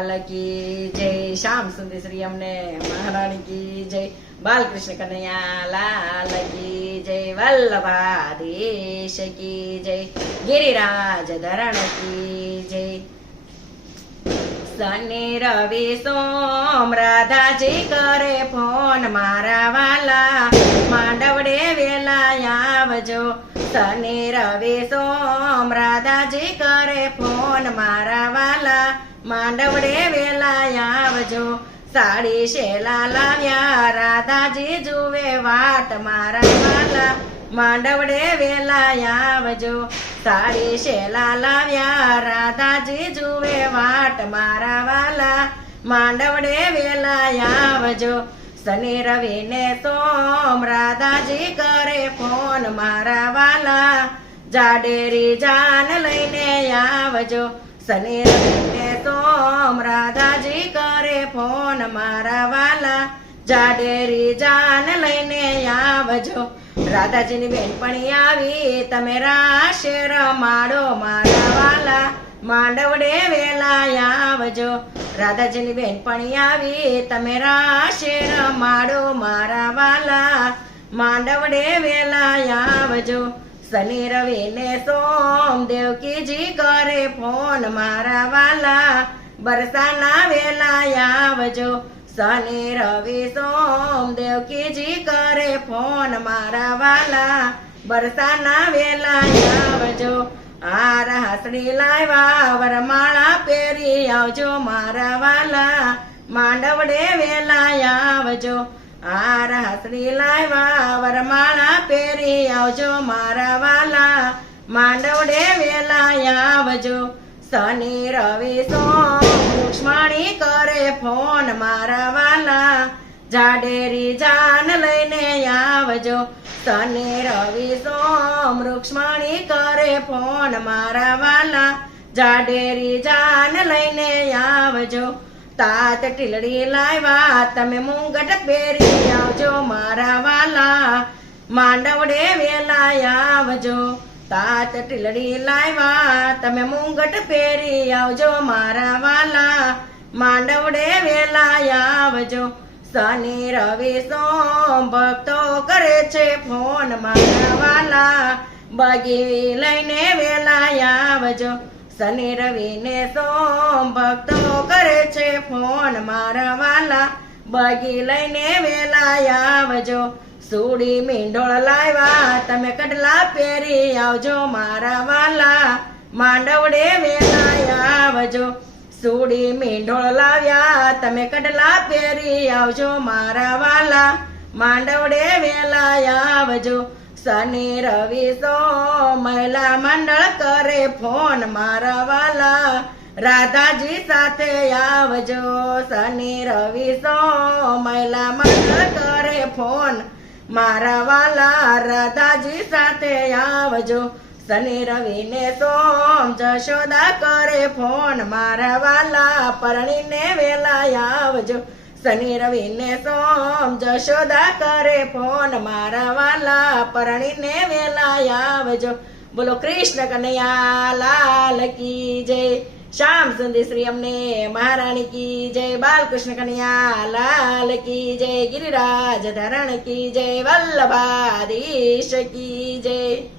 લાલ કી જય શ્યામ સુંદર અમને મહારાણી કી જય બાલકૃષ્ણ કનૈયા કી જય વલ્લભાધીશ કી જય ગિરિરાજ ધરણ કી જય શનિ રવિ સોમ રાધાજી કરે ફોન મારા વાલા માંડવડે વેલા આવજો. સાડી શેલા લાવ્યા, રાધાજી જુએ વાટ મારા વાલા માંડવડે વેલા આવજો. સાડી શેલા લાવ્યા, રાધાજી જુએ વાટ મારા વાલા માંડવડે વેલા આવજો. શનિ રવિ ને સોમ, રાધાજી કરે ફોન મારા વાલા. જાડેરી જાન લઈને આવજો. શનિ રવિ સોમ રાધાજી કરે ફોન મારા વાલા. જાડેરી જાન લઈને આવજો. રાધાજીની બેનપણી આવી. તમે રાશે રમાડો મારા વાલા. માંડવડે વેલા આવજો. રાધાજીની બેનપણી આવી. તમે રાશે રમાડો મારા વાલા. માંડવડે વેલા આવજો. શનિ રવિ ને સોમ દેવકીજી કરે ફોન મારા વાલા. બરસાના વેલા આવજો. શનિ રવિ સોમ દેવકીજી કરે ફોન મારા વાલા. બરસાના વેલા આવજો. હાર હાસડી લાવ્યા, વરમાળા પહેરી આવજો મારા વાલા. માંડવડે વેલા આવજો. હાર હાસડી લાવ્યા વરમાળા પહેરી આવજો મારા વાલા માંડવડે વેલા આવજો શનિ રવિ સોમ રૂક્ષ્મણી કરે ફોન મારા વાલા. જાડેરી જાન લઈને આવજો, શનિ રવિ સોમ રૂક્ષ્મણી કરે ફોન મારા વાલા. જાડેરી જાન લઈને આવજો તાત ટીલડી લાવ્યા, તમે મુંગટ પહેરી આવજો મારા વાલા. માંડવડે વેલા આવજો, તાત ટીલડી લાવ્યા, તમે મુંગટ પહેરી આવજો મારા વાલા. માંડવડે વેલા આવજો, શનિ રવિ સોમ ભક્તો કરે છે ફોન મારા વાલા. બગી લઈને વેલા આવજો, શનિ રવિ ને સોમ ભક્તો કરે ફોન મારા વાલા. બગી લઈને વેલા આવજો. સુડી મીંડોળ લાવ્યા. તમે કડલા પહેરી આવજો મારા વાલા. માંડવડે વેલા આવજો. સુડી મીંડોળ લાવ્યા. તમે કડલા પહેરી આવજો મારા વાલા. માંડવડે વેલા આવજો. શનિ, રવિ સો મહિલા મંડળ કરે ફોન મારા વાલા. રાધાજી સાથે આવજો. શનિ, રવિ સો મહિલા મંડળ કરે ફોન. મારા વાલા રાધાજી સાથે આવજો. શનિ, રવિ ને સોમ જશોદા કરે ફોન. મારા વાલા પરણીને વેલા આવજો. શનિ, રવિ ને સોમ જશોદા કરે ફોન. મારા વાલા પરણીને વેલા આવજો. બોલો, કૃષ્ણ કનૈયા લાલ કી જય. શ્યામ સુંદર શ્રી અમને, મહારાણી કી જય, બાલકૃષ્ણ કન્યા, લાલ કી જય, ગિરિરાજ ધરણ કી જય, વલ્લભાધીશ કી જય.